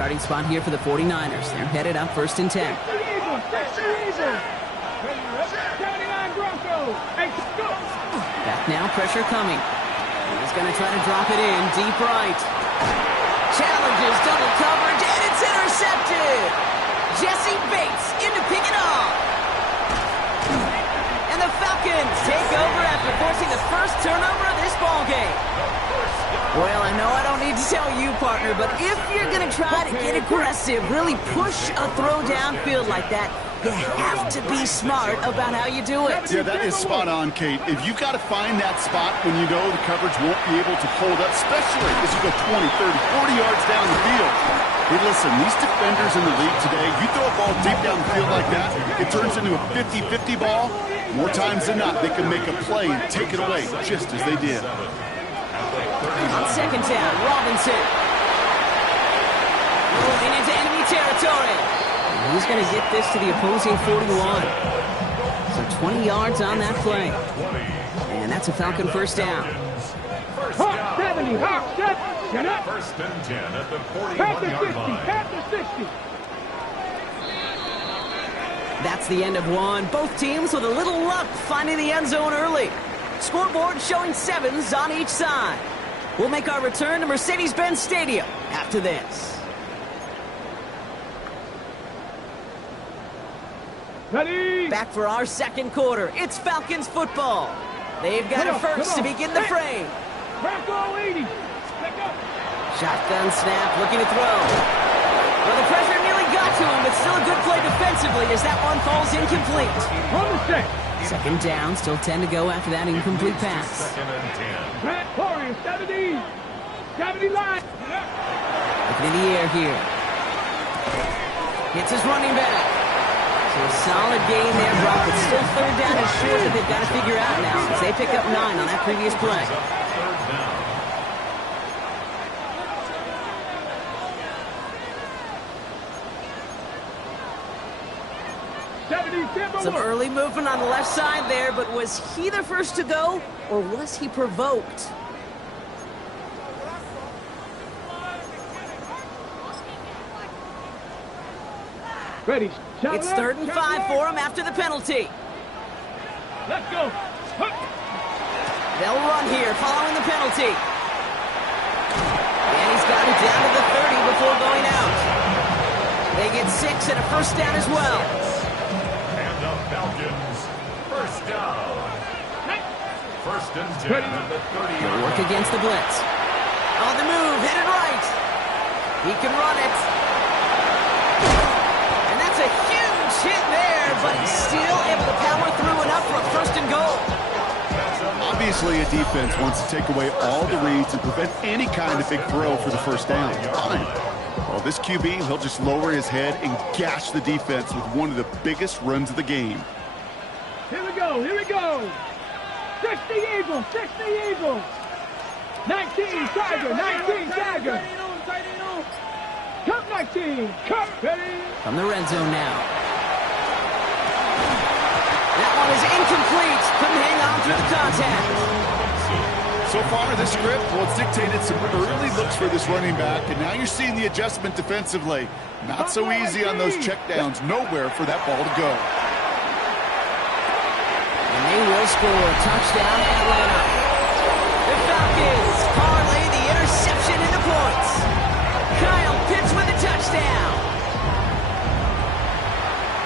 Starting spot here for the 49ers. They're headed up 1st and 10. Back now, pressure coming. He's going to try to drop it in, deep right. Challenges, double coverage, and it's intercepted. Jesse Bates in to pick it off. And the Falcons take over after forcing the first turnover of this ballgame. Well, I know I don't need to tell you, partner, but if you're going to try to get aggressive, really push a throw downfield like that, you have to be smart about how you do it. Yeah, that is spot on, Kate. If you've got to find that spot when you know the coverage won't be able to hold up, especially as you go 20, 30, 40 yards down the field. Hey, listen, these defenders in the league today, you throw a ball deep down the field like that, it turns into a 50-50 ball. More times than not, they can make a play and take it away, just as they did. On 2nd down, Robinson. Rolling into enemy territory. And he's going to get this to the opposing 41. So 20 yards on that play. And that's a Falcon 1st down. Hawk 70, Hawk 70. 1st and 10 at the 41-yard line. Past the 60. That's the end of one. Both teams with a little luck finding the end zone early. Scoreboard showing 7s on each side. We'll make our return to Mercedes-Benz Stadium after this. Ready? Back for our 2nd quarter. It's Falcons football. They've got it first to begin the frame. Back all 80. Shotgun snap, looking to throw. Well, the pressure nearly got to him, but still a good play defensively as that one falls incomplete. On the set. 2nd down, still 10 to go after that incomplete pass. 2nd and 10. Grant Corey, 70. 70 line. Looking in the air here. Hits his running back. So a solid gain there, Brock, but still 3rd down is short that they've got to figure out now as they pick up 9 on that previous play. Some early movement on the left side there, but was he the first to go, or was he provoked? Ready. It's 3rd and 5 for him after the penalty. Let's go. They'll run here following the penalty. And he's got it down to the 30 before going out. They get 6 and a 1st down as well. And the Falcons, 1st down. 1st and 10 at the 30-yard line. Work against the blitz. On the move, headed right. He can run it. And that's a huge hit there, but he's still able to power through enough for a 1st and goal. Obviously, a defense wants to take away all the reads and prevent any kind of big throw for the 1st down. Fine. Well, this QB, he'll just lower his head and gash the defense with one of the biggest runs of the game. Here we go. Here we go. 60 Eagles. 60 Eagles. 19 Tiger. 19 Tiger. Cup 19. Cup. Ready. From the red zone now. That one is incomplete. Couldn't hang on through the contact. So far, this script, well, it's dictated some early looks for this running back, and now you're seeing the adjustment defensively. Not so easy on those checkdowns. Nowhere for that ball to go. And they will score. Touchdown, Atlanta. The Falcons parlay the interception into points. Kyle Pitts with a touchdown.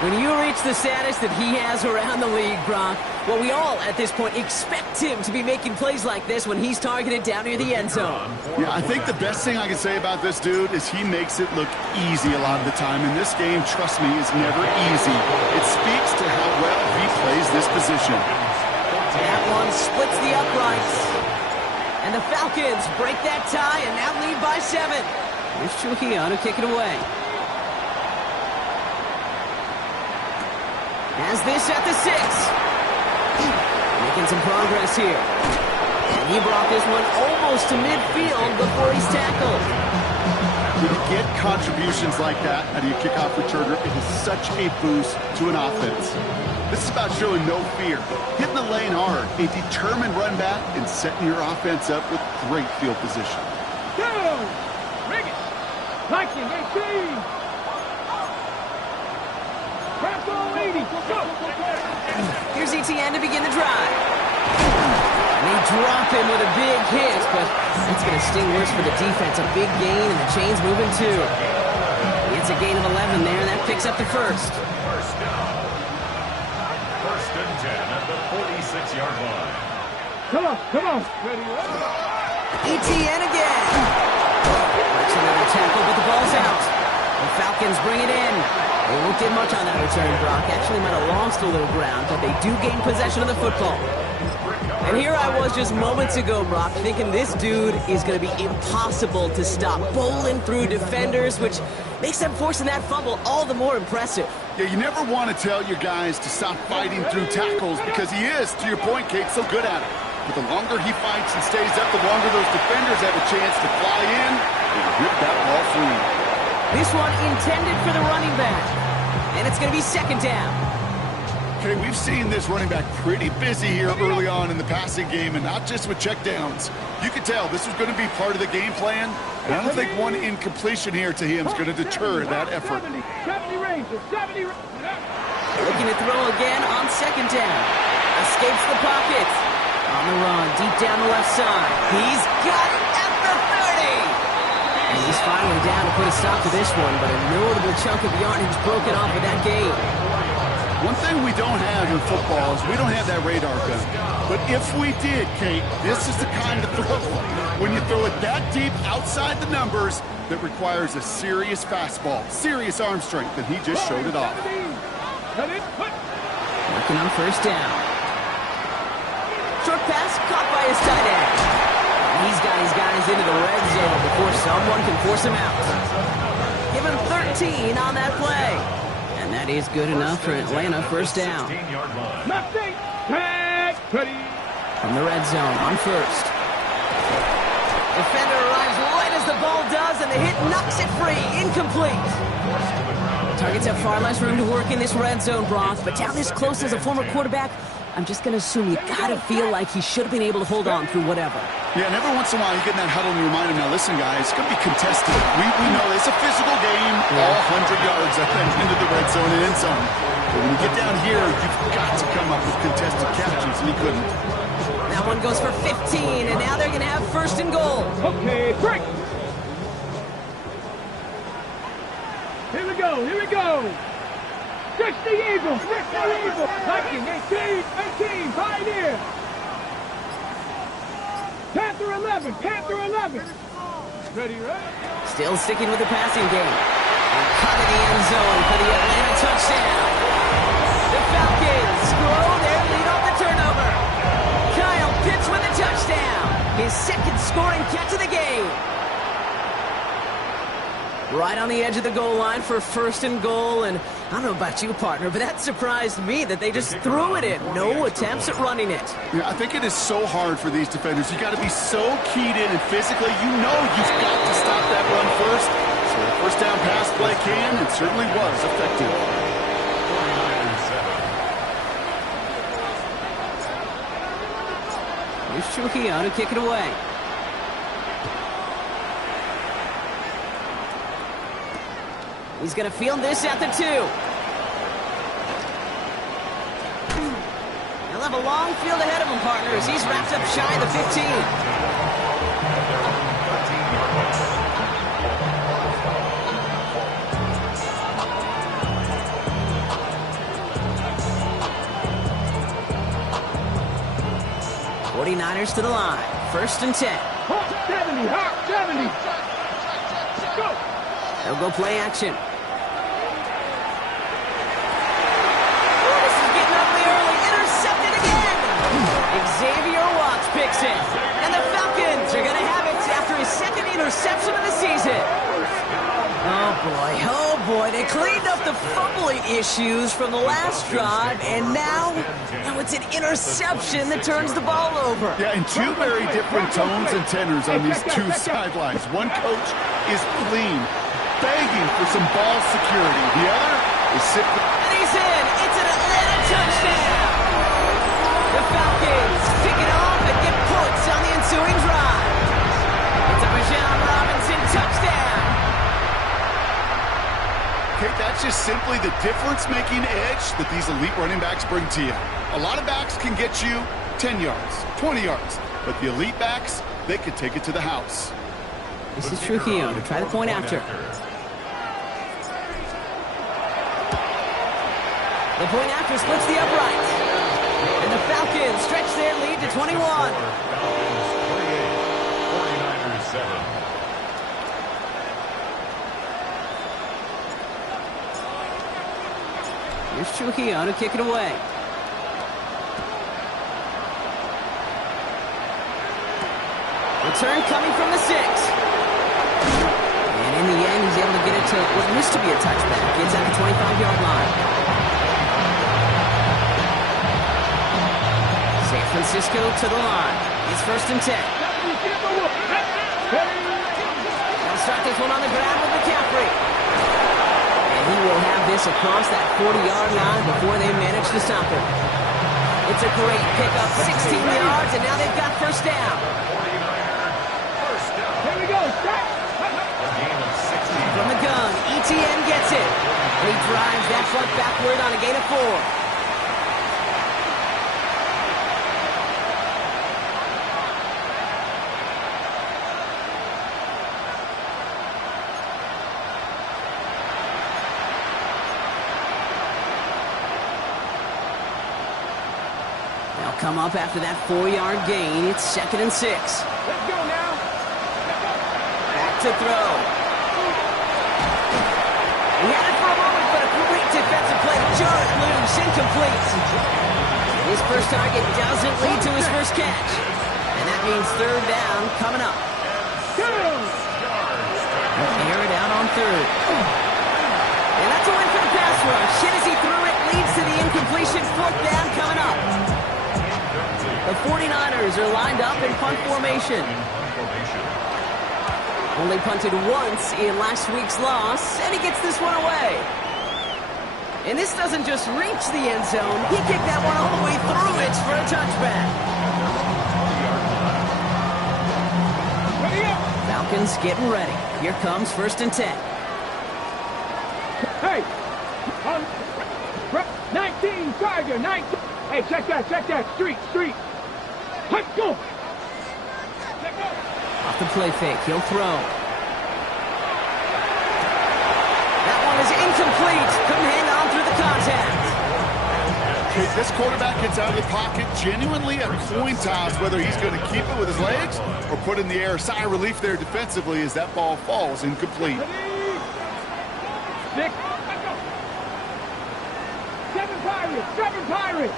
When you reach the status that he has around the league, Brock, well, we all, at this point, expect him to be making plays like this when he's targeted down near the end zone. Yeah, I think the best thing I can say about this dude is he makes it look easy a lot of the time. And this game, trust me, is never easy. It speaks to how well he plays this position. That one splits the uprights. And the Falcons break that tie and now lead by 7. Here's Trujillo to kick it away. Has this at the 6. Making some progress here. And he brought this one almost to midfield before he's tackled. When you get contributions like that out of your kickoff returner, it is such a boost to an offense. This is about showing no fear, hitting the lane hard, a determined run back, and setting your offense up with great field position. Go! Rig it! Like Blocking, 18. Press all 80. Go. Here's ETN to begin the drive. And they drop him with a big hit, but that's going to sting worse for the defense. A big gain, and the chain's moving too. It's a gain of 11 there, and that picks up the first. First down. First and 10 at the 46-yard line. Come on. Ready, ETN again. That's another tackle, but the ball's out. The Falcons bring it in. They won't get much on that return, Brock. Actually might have lost a little ground, but they do gain possession of the football. And here I was just moments ago, Brock, thinking this dude is going to be impossible to stop. Bowling through defenders, which makes them forcing that fumble all the more impressive. Yeah, you never want to tell your guys to stop fighting through tackles because he is, to your point, Kate, so good at it. But the longer he fights and stays up, the longer those defenders have a chance to fly in and rip that ball free. This one intended for the running back. And it's going to be second down. Okay, we've seen this running back pretty busy here early on in the passing game, and not just with checkdowns. You could tell this was going to be part of the game plan, and I don't think one incompletion here to him is going to deter that effort. 70 Rangers, 70 Looking to throw again on second down. Escapes the pocket. On the run, deep down the left side. He's got it at the 30. And he's finally down to put a stop to this one, but a notable chunk of yardage broken off with that gain. One thing we don't have in football is we don't have that radar gun. But if we did, Kate, this is the kind of throw, when you throw it that deep outside the numbers, that requires a serious fastball, serious arm strength, and he just showed it off. Working on first down. Short pass caught by his tight end. He's got his guys into the red zone before someone can force him out. Give him 13 on that play. And that is good enough for Atlanta first down. Nothing. Tag. Ready. From the red zone on first. Defender arrives right as the ball does, and the hit knocks it free. Incomplete. Targets have far less room to work in this red zone, Brock, but down this close as a former quarterback, I'm just going to assume you got to feel like he should have been able to hold on through whatever. Yeah, and every once in a while you get in that huddle and you remind him, now listen, guys, it's going to be contested. We know it's a physical game, all 100 yards, I think, into the red zone and end zone. But when you get down here, you've got to come up with contested catches, and he couldn't. That one goes for 15, and now they're going to have first and goal. Okay, break. Here we go. 60 Eagles, 60 Eagles. Viking, 18, Pioneer. Panther 11. Ready. Still sticking with the passing game. And cut in the end zone for the Atlanta touchdown. The Falcons grow their lead off the turnover. Kyle Pitts with a touchdown. His second scoring catch of the game. Right on the edge of the goal line for first and goal, and I don't know about you, partner, but that surprised me that they just threw it in. No attempts at running it. Yeah, I think it is so hard for these defenders. You got to be so keyed in and physically, you know you've got to stop that run first. So the first down pass play can and certainly was effective. Here's Trujillo to kick it away. He's going to field this at the 2. He'll have a long field ahead of him, partner, as he's wrapped up shy of the 15. '49ers to the line. First and 10. 70. Go. They'll go play action. Xavier Watts picks it. And the Falcons are going to have it after his second interception of the season. Oh boy, they cleaned up the fumbling issues from the last drive, and now it's an interception that turns the ball over. Yeah, and two very different tones and tenors on these two sidelines. One coach is clean, begging for some ball security. The other is simply... And he's in. It's an Atlanta touchdown. The Falcons pick it off and get points on the ensuing drive. It's a Bijan Robinson touchdown. Kate, that's just simply the difference-making edge that these elite running backs bring to you. A lot of backs can get you 10 yards, 20 yards, but the elite backs, they can take it to the house. This is Trujillo to try the point after. The point after splits the upright. And the Falcons stretch their lead to 21. Falcons 48, 49ers 7. Here's Trujillo to kick it away. Return coming from the 6. And in the end, he's able to get it to what used to be a touchback. Gets at the 25-yard line. San Francisco to the line. It's 1st and 10. They'll start this one on the ground with McCaffrey. And he will have this across that 40-yard line before they manage to stop him. It's a great pickup, 16 yards, and now they've got 1st down. Here we go, stop! From the gun, ETN gets it. And he drives that front backward on a gain of 4. They'll come up after that 4-yard gain. It's 2nd and 6. Let's go now! Back to throw. He had it for a moment, but a great defensive play to jar it loose, incomplete. His first target doesn't lead to his first catch. And that means 3rd down coming up. Air it out on 3rd. And that's a win for the pass rush. Hit as he threw it, leads to the incompletion. 4th down coming up. The 49ers are lined up in punt formation. Only punted once in last week's loss, and he gets this one away. And this doesn't just reach the end zone. He kicked that one all the way through it for a touchback. Falcons getting ready. Here comes 1st and 10. Hey! 19, Tiger, 19. Hey, check that. Street. Let's go! Off the play fake, he'll throw. That one is incomplete. Couldn't hang on through the contact. This quarterback gets out of the pocket genuinely a coin toss whether he's going to keep it with his legs or put in the air. Sigh of relief there defensively as that ball falls incomplete. 6. 7 Pirates!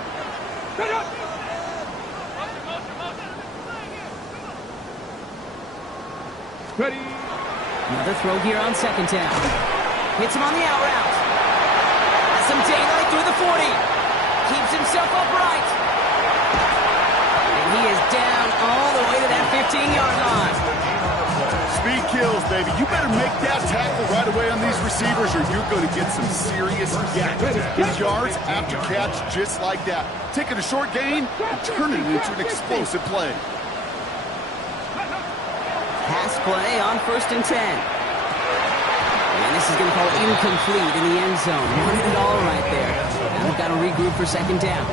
Set up! Ready? Another throw here on 2nd down. Hits him on the out route. Has some daylight through the 40. Keeps himself upright. And he is down all the way to that 15-yard line. Speed kills, baby. You better make that tackle right away on these receivers or you're going to get some serious yak. His yards after catch just like that. Taking a short gain and turning it into an explosive play. Pass play on 1st and 10. And this is going to fall incomplete in the end zone. Wanted it all right there. Now we've got to regroup for 2nd down.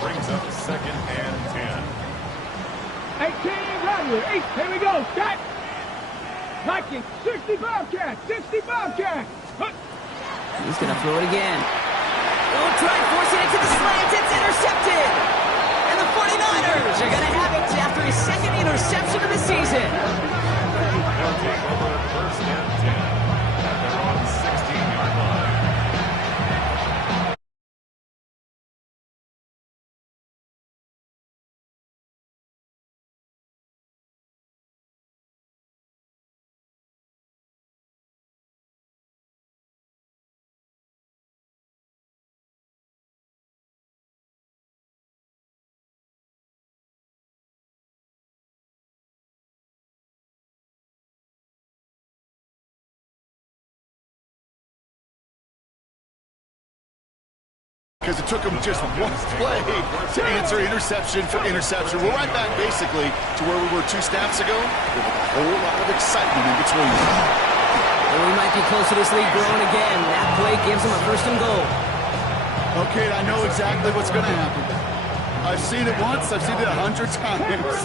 Brings up 2nd and 10. 18, right here. 8, here we go. Stop. Like it. 60 Bobcat. He's going to throw it again. Oh, try forcing it to the slant. It's intercepted. And the 49ers are going to have it after his 2nd interception of the season. They'll take over 1st and 10 at their own 16-yard line. Because it took him just one play to answer interception for interception. We're right back basically to where we were 2 snaps ago with a whole lot of excitement in between. And we might be close to this lead growing again. That play gives him a first and goal. Okay, I know exactly what's going to happen. I've seen it once, I've seen it 100 times.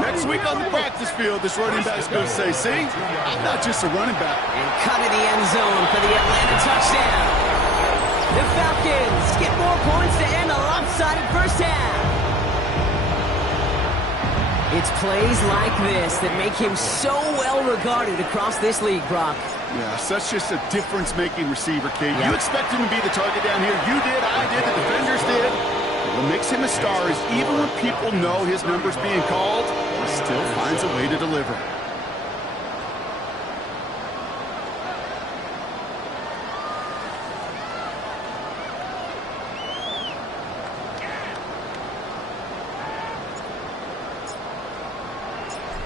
Next week on the practice field, this running back's going to say, see, I'm not just a running back. And cut in the end zone for the Atlanta touchdown. The Falcons get more points to end a lopsided first half. It's plays like this that make him so well regarded across this league, Brock. Yeah, such just a difference-making receiver, Kate. You expect him to be the target down here. You did, I did, the defenders did. What makes him a star is even when people know his number's being called, he still finds a way to deliver.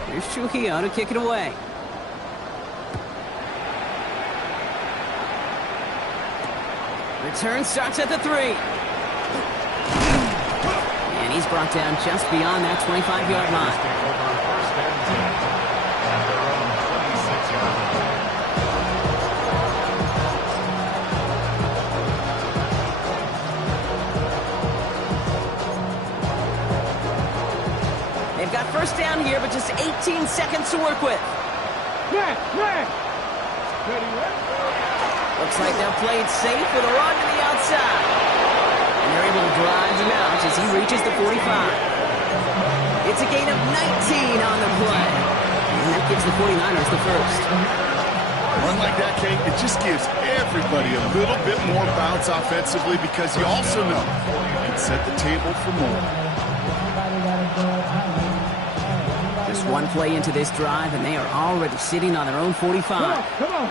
Here's Trujillo to kick it away. Return starts at the 3. And he's brought down just beyond that 25-yard line. They've got first down here, but just 18 seconds to work with. Looks like they'll play it safe with a run to the outside. And they're able to drive him out as he reaches the 45. It's a gain of 19 on the play. And that gives the 49ers the first. Run like that, Kate, it just gives everybody a little bit more bounce offensively because you also know you can set the table for more. Just one play into this drive, and they are already sitting on their own 45. Come on.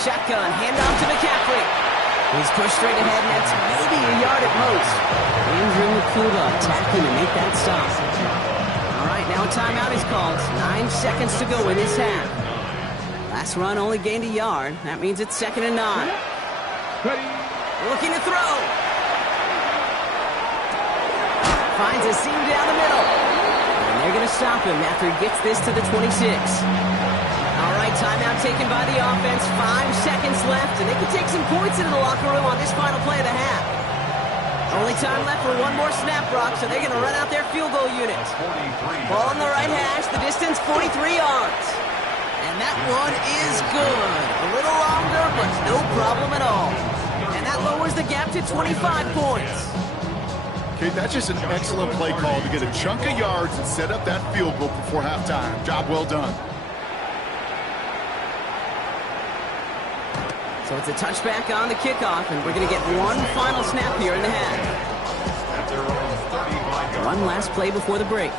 Shotgun, handoff to McCaffrey. He's pushed straight ahead, and that's maybe a yard at most. Andrew Makuba attacking to make that stop. All right, now a timeout is called. 9 seconds to go in this half. Last run only gained a yard. That means it's 2nd and 9. Looking to throw. Finds a seam down the middle. And they're going to stop him after he gets this to the 26. All right, timeout taken by the offense. 5 seconds left, and they can take some points into the locker room on this final play of the half. Only time left for one more snap, Brock, so they're going to run out their field goal unit. Ball on the right hash, the distance 43 yards. And that one is good. A little longer, but no problem at all. And that lowers the gap to 25 points. Okay, that's just an excellent play call to get a chunk of yards and set up that field goal before halftime. Job well done. So it's a touchback on the kickoff, and we're going to get one final snap here in the half. One last play before the break.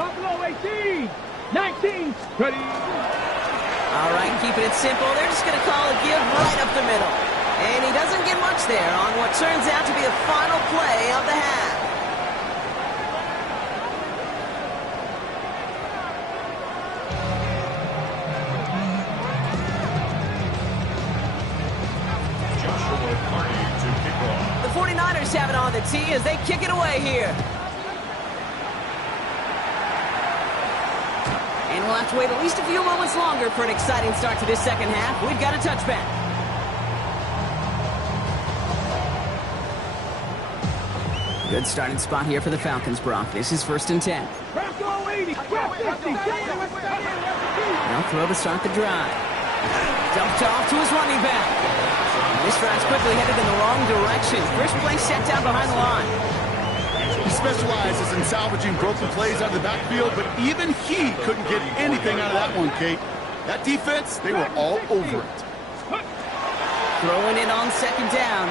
Buffalo 18, 19, ready. All right, keeping it simple. They're just going to call a give right up the middle. And he doesn't get much there on what turns out to be the final play of the half. The 49ers have it on the tee as they kick it away here. And we'll have to wait at least a few moments longer for an exciting start to this second half. We've got a touchback. Good starting spot here for the Falcons, Brock. This is 1st and 10. They'll throw to start the drive. Dumped off to his running back. This drive's quickly headed in the wrong direction. First play set down behind the line. He specializes in salvaging broken plays out of the backfield, but even he couldn't get anything out of that one, Kate. That defense, they were all over it. Throwing it on 2nd down.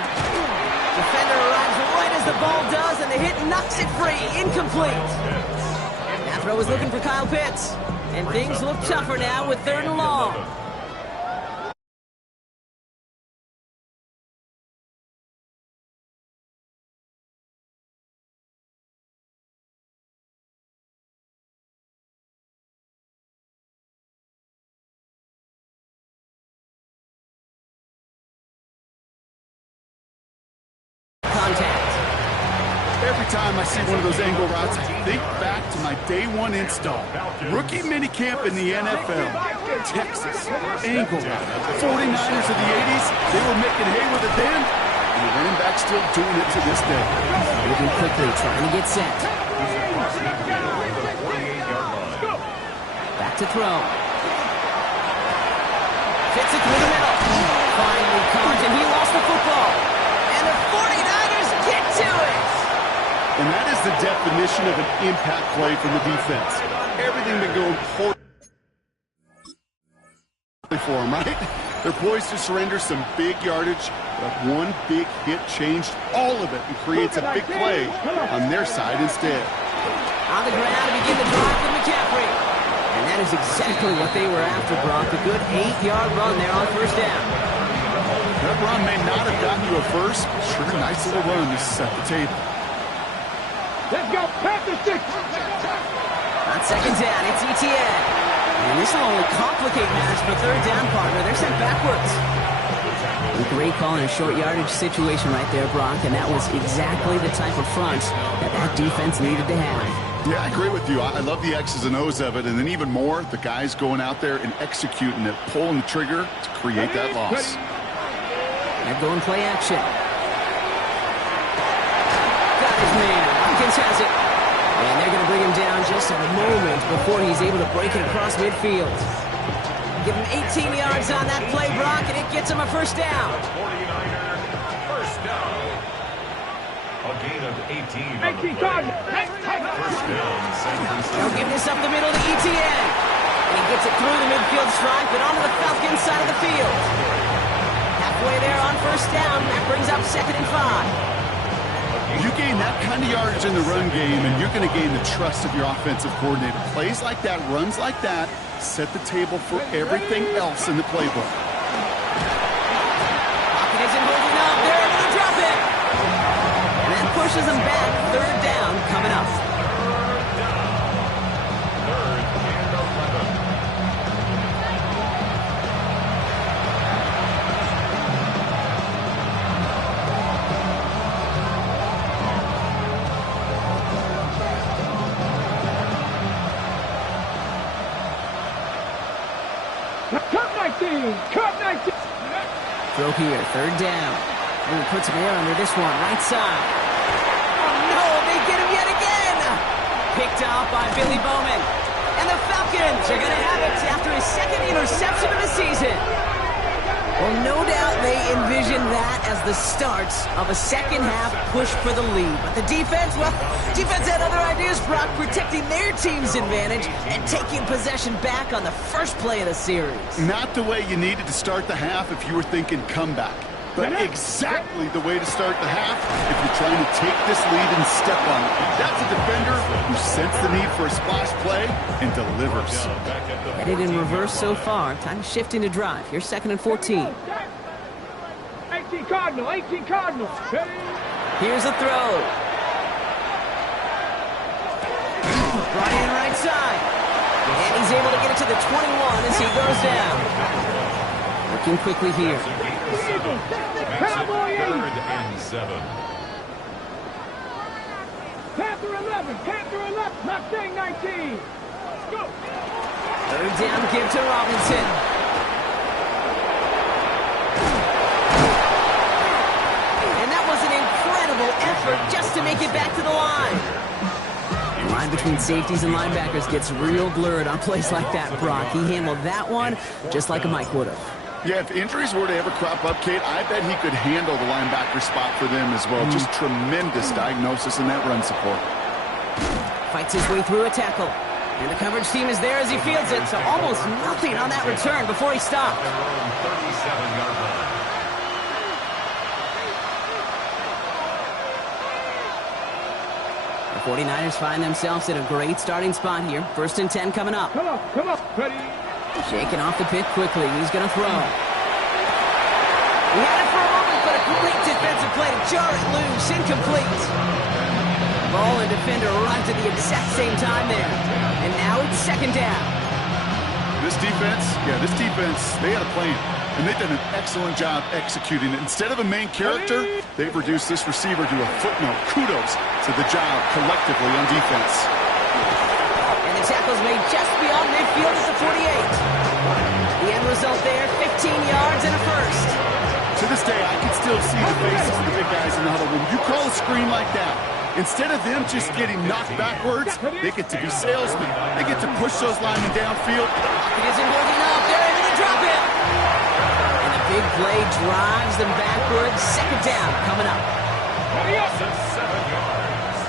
Defender arrives right as the ball does, and the hit knocks it free. Incomplete. That throw was looking for Kyle Pitts. And things look tougher now with 3rd and long. Every time I see one of those angle routes, I think back to my day one install. Rookie minicamp in the NFL. Texas, angle route. 49ers of the 80s, they were making hay with it then, and the running back still doing it to this day. Moving quickly, trying to get set. Back to throw. Fits it through the middle. Finally caught, and he lost the football. And the 49ers get to it. And that is the definition of an impact play from the defense. Everything been going poorly for them, right? They're poised to surrender some big yardage, but one big hit changed all of it and creates a big play on their side instead. On the ground to begin the drive with McCaffrey. And that is exactly what they were after, Brock. A good 8-yard run there on first down. That run may not have gotten you a first, but sure, nice little run to set the table. Let's go, Panthers 6. On second down, it's ETN. And this will only complicate matters for third down, partner. They're sent backwards. A great call in a short yardage situation right there, Brock, and that was exactly the type of front that defense needed to have. Yeah, I agree with you. I love the X's and O's of it, and then even more, the guys going out there and executing it, pulling the trigger to create that loss. They're going play action. Got his man. Hopkins has it. And they're going to bring him down just a moment before he's able to break it across midfield. Give him 18 yards on that play, Brock, and it gets him a first down. 49er, first down. A gain of 18 on the play. First down, San Francisco. They'll give this up the middle to ETN. And he gets it through the midfield stripe, but onto the Falcons side of the field. Halfway there on first down, that brings up 2nd and 5. You gain that kind of yardage in the run game, and you're going to gain the trust of your offensive coordinator. Plays like that, runs like that, set the table for everything else in the playbook. Pocket isn't holding up. They're able to drop it. And that pushes them back. Third down coming up. Third and 11. Cut 19. Throw here, third down. And he puts him there under this one, right side. Oh no, they get him yet again. Picked off by Billy Bowman. And the Falcons are going to have it after his 2nd interception of the season. Well, no doubt they envision that as the start of a second half push for the lead. But the defense, well, defense had other ideas, Brock, protecting their team's advantage and taking possession back on the first play of the series. Not the way you needed to start the half if you were thinking comeback, but exactly the way to start the half if you're trying to take this lead and step on it. That's a defender who sensed the need for a splash play and delivers. Headed in reverse so far. Time to shift into drive. Here's 2nd and 14. 18 Cardinal, 18 Cardinal. Here's a throw. Brought in right side. And he's able to get it to the 21 as he goes down. Working quickly here. Cowboy 8. Third and 7. Panther 11, Panther 11. Mustang 19. Go. Third down, give to Robinson. And that was an incredible effort just to make it back to the line. The line between safeties and linebackers gets real blurred on plays like that, Brock. He handled that one just like a Mike would have. Yeah, if injuries were to ever crop up, Kate, I bet he could handle the linebacker spot for them as well. Just tremendous diagnosis in that run support. Fights his way through a tackle. And the coverage team is there as he fields it, so almost nothing on that return before he stopped. 37-yard line. The 49ers find themselves in a great starting spot here. 1st and 10 coming up. Come on, ready. Shaking off the pit quickly. He's going to throw. He had it for a moment, but a great defensive play to jar it loose. Incomplete. Ball and defender arrived at the exact same time there. And now it's 2nd down. This defense defense, this defense, they had a plan. And they've done an excellent job executing it. Instead of a main character, they've reduced this receiver to a footnote. Kudos to the job collectively on defense. And the tackle's made just beyond midfield at the 48. The end result there, 15 yards and a first. To this day, I can still see the faces of the big guys in the huddle. When you call a screen like that, instead of them just getting knocked backwards, they get to be salesmen. They get to push those linemen downfield. It isn't working out. They're into the drop in. And the big play drives them backwards. Second down coming up. Loss of 7 yards.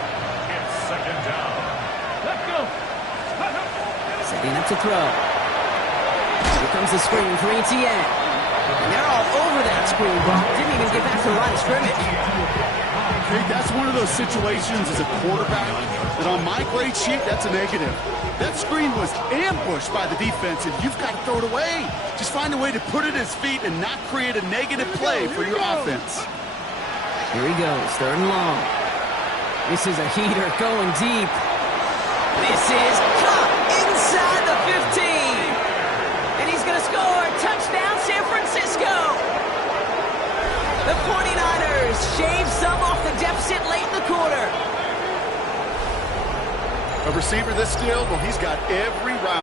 It's second down. Let's go. Setting up to throw. Here comes the screen for ETN. And they're all over that screen, Brock. Didn't even get back to the line of scrimmage. Hey, that's one of those situations as a quarterback that on my grade sheet, that's a negative. That screen was ambushed by the defense, and you've got to throw it away. Just find a way to put it at his feet and not create a negative play for your offense. Here he goes, third and long. This is a heater going deep. This is caught inside the 15. And he's going to score. Touchdown, San Francisco. The 49ers shave some off the deficit late in the quarter. A receiver this skilled, well, he's got every route.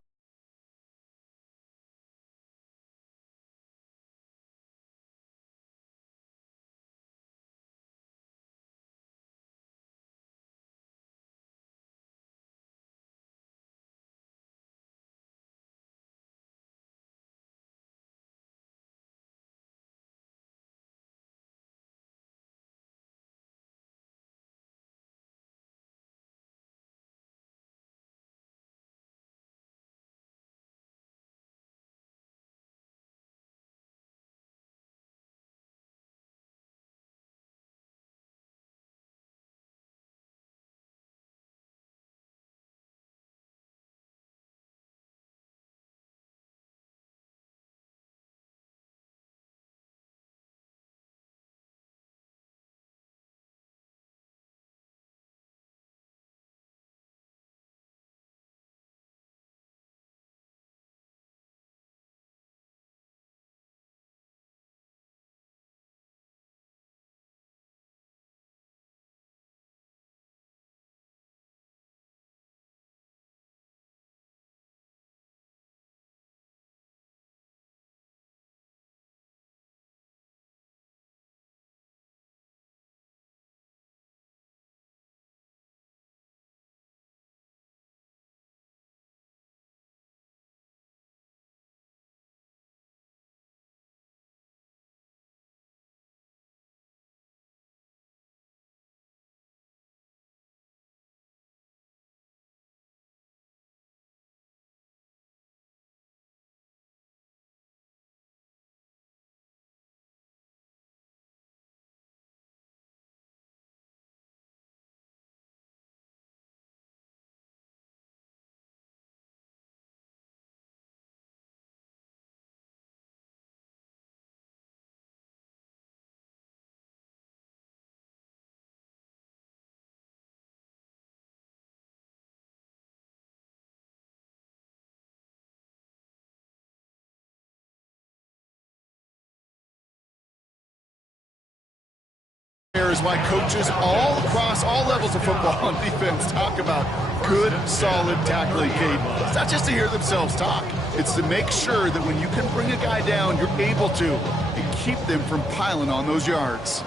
Is why coaches all across all levels of football on defense talk about good, solid tackling, Kate. It's not just to hear themselves talk. It's to make sure that when you can bring a guy down, you're able to and keep them from piling on those yards.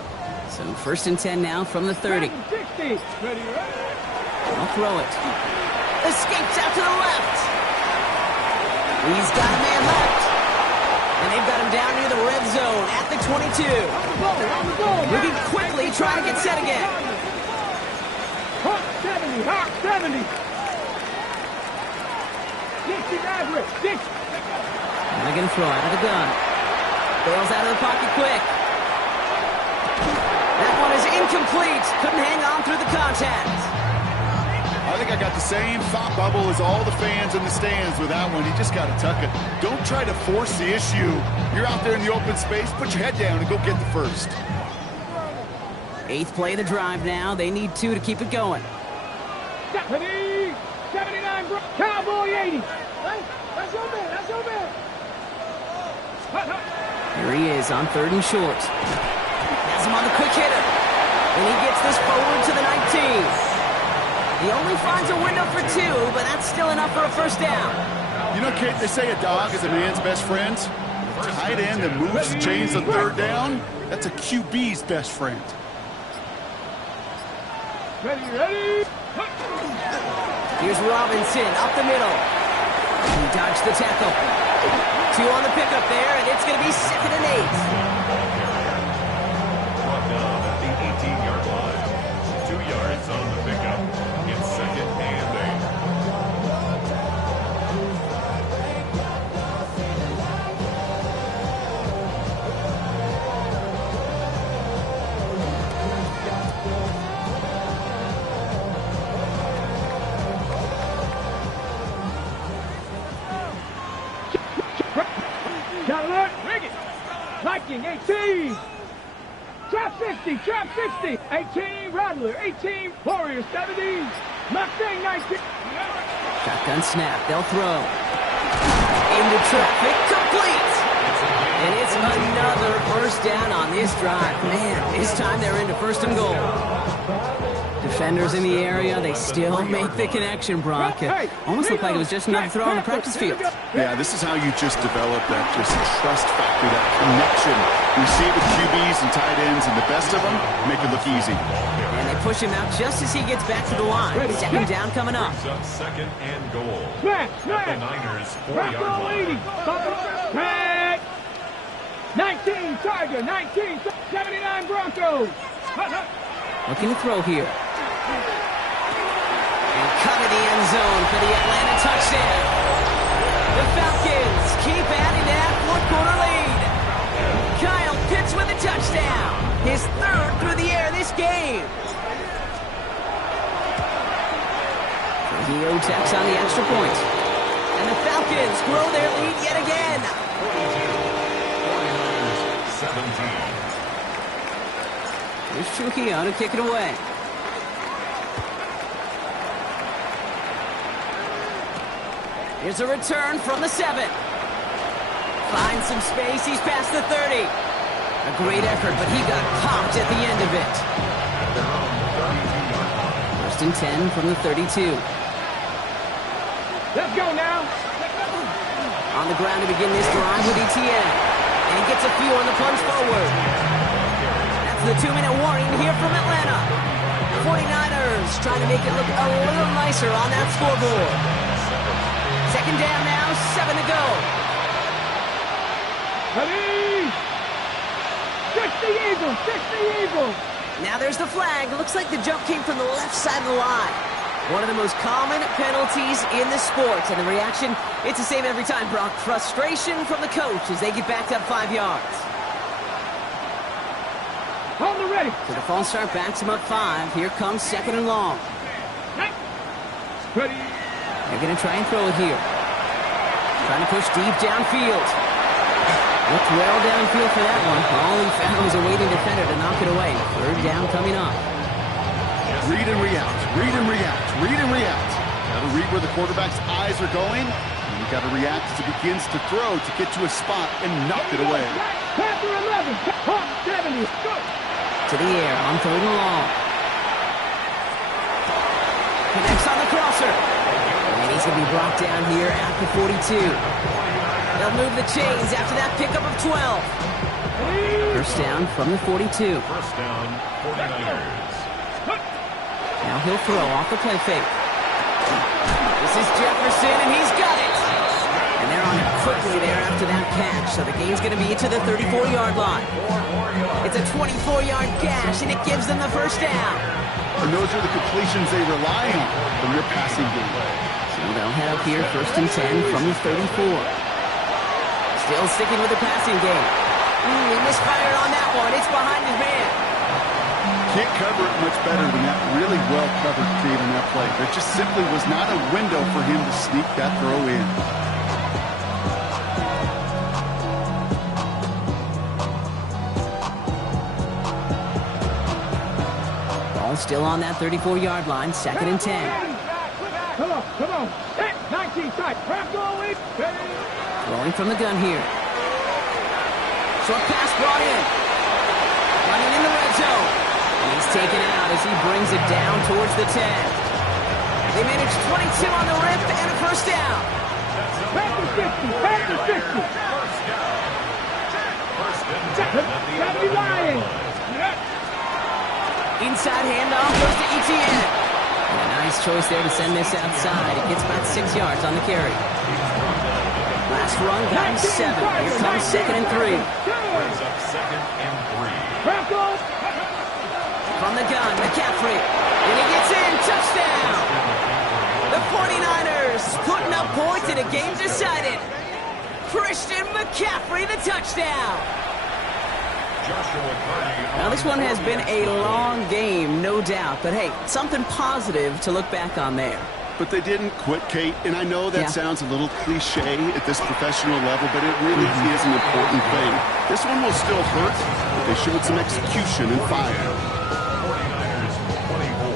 So first and 10 now from the 30. 60. Ready, ready. I'll throw it. Escapes out to the left. He's got a man left. And they've got him down near the red zone at the 22. Moving quickly, trying to get set again. Hot 70, hot 70. 60 average, 60. Now they're going to throw out of the gun. Bails out of the pocket quick. That one is incomplete. Couldn't hang on through the contact. I think I got the same thought bubble as all the fans in the stands with that one. You just got to tuck it. Don't try to force the issue. You're out there in the open space. Put your head down and go get the first. 8th play of the drive now. They need 2 to keep it going. 70, 79, Cowboy 80. Hey, that's your man, that's your man. Here he is on 3rd and short. Has him on the quick hitter. And he gets this forward to the 19. He only finds a window for 2, but that's still enough for a first down. You know, Kate, they say a dog is a man's best friend. Tight end that moves the chains on 3rd down, that's a QB's best friend. Ready, ready. Here's Robinson up the middle. He dodged the tackle. 2 on the pickup there, and it's going to be 2nd and 8. Brought down at the 18-yard line. 2 yards on the pickup. It's 2nd and 8. Viking, 18. Trap 60, trap 60. 18, Rattler, 18. Warrior, 70. Mustang, 19. Shotgun snap. They'll throw. Into traffic. Complete. And it's another first down on this drive. Man, this time they're into 1st and goal. Defenders in the area, they still make the connection, Brock. It almost looked like it was just another throw on the practice field. Yeah, this is how you just develop that just trust factor, that connection. We see it with QBs and tight ends, and the best of them make it look easy. And they push him out just as he gets back to the line. 2nd down coming up. 2nd and goal. Smash, At the Niners' 4-yard line. 19, Tiger, 19, 79 Broncos. Looking to throw here. And cut to the end zone for the Atlanta touchdown. The Falcons keep adding to that 4th-quarter lead. Kyle Pitts with a touchdown. His 3rd through the air this game. Trujillo tacks on the extra point. And the Falcons grow their lead yet again. 17. Here's Trujillo to kick it away. Here's a return from the 7. Finds some space. He's past the 30. A great effort, but he got popped at the end of it. 1st and 10 from the 32. Let's go now. On the ground to begin this drive with ETN. And he gets a few on the plunge forward. That's the 2-minute warning here from Atlanta. 49ers trying to make it look a little nicer on that scoreboard. 2nd down now, 7 to go. Ready. 60 Eagles, 60 Eagles. Now there's the flag. It looks like the jump came from the left side of the line. One of the most common penalties in the sport. And the reaction, it's the same every time, Brock. Frustration from the coach as they get backed up 5 yards. On the ready. So the false start backs him up 5. Here comes 2nd and long. Ready. They're going to try and throw it here. Trying to push deep downfield. Looked well downfield for that one. All he found was a waiting defender to knock it away. 3rd down coming up. Read and react, read and react, read and react. Got to read where the quarterback's eyes are going, and you got to react as he begins to throw to get to a spot and knock it away. Panther 11, Hawk 70, go. To the air on 3rd and long. Connects on the crosser. And he's going to be brought down here at the 42. They'll move the chains after that pickup of 12. First down from the 42. First down, 49ers. Now he'll throw off the play fake. This is Jefferson, and he's got it. And they're on it quickly there after that catch. So the game's going to be to the 34-yard line. It's a 24-yard gash, and it gives them the first down. And those are the completions they rely on from their passing game. So they'll head up here 1st and 10 from the 34. Still sticking with the passing game. He misfired on that one. It's behind his man. Can't cover it much better than that. Really well covered, Kate, on that play. There just simply was not a window for him to sneak that throw in. Ball still on that 34-yard line, 2nd and 10. Come on, come on. 19 tight. Crack going. Ready. Throwing from the gun here. Short pass brought in. Running in the red zone. And he's taken out as he brings it down towards the 10. They managed 22 on the rip and a first down. Back to 50. Back to 50. Gotta be lying. Inside handoff goes to ETN. And a nice choice there to send this outside. It gets about 6 yards on the carry. Last run got him 7. Here comes 2nd and 3. Brings up 2nd and 3. From the gun, McCaffrey. And he gets in. Touchdown. The 49ers putting up points in a game decided. Christian McCaffrey, the touchdown. Now, this one has been a long game, no doubt. But, hey, something positive to look back on there. But they didn't quit, Kate, and I know that sounds a little cliche at this professional level, but it really is an important thing. This one will still hurt, but they showed some execution and fire. 49ers 24.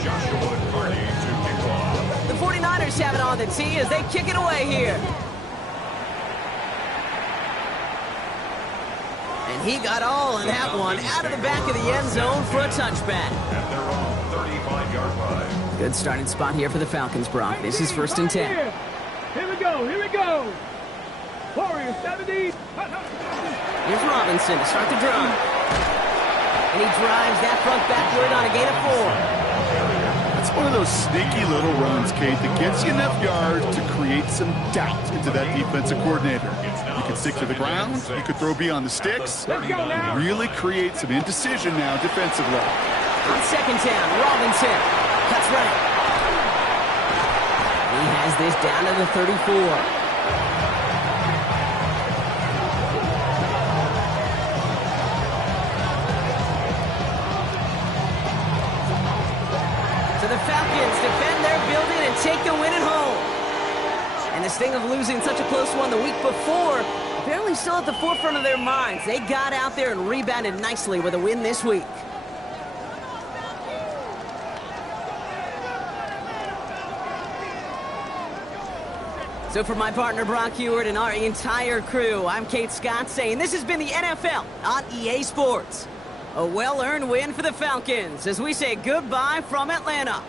Joshua Carney to kick off. The 49ers have it on the tee as they kick it away here. And he got all in that one out of the back of the end zone for a touchback. At their own 35-yard line. Good starting spot here for the Falcons, Brock. This is 1st and 10. Here we go. Here we go. Warriors 70. Here's Robinson to start the drive. And he drives that front backward on a gain of 4. That's one of those sneaky little runs, Kate, that gets you enough yards to create some doubt into that defensive coordinator. You can stick to the ground, you could throw beyond the sticks, really create some indecision now defensively. On 2nd down, Robinson cuts right. He has this down to the 34. The Falcons defend their building and take the win at home. And the sting of losing such a close one the week before, apparently still at the forefront of their minds. They got out there and rebounded nicely with a win this week. So for my partner Brock Heward and our entire crew, I'm Kate Scott saying this has been the NFL on EA Sports. A well-earned win for the Falcons as we say goodbye from Atlanta.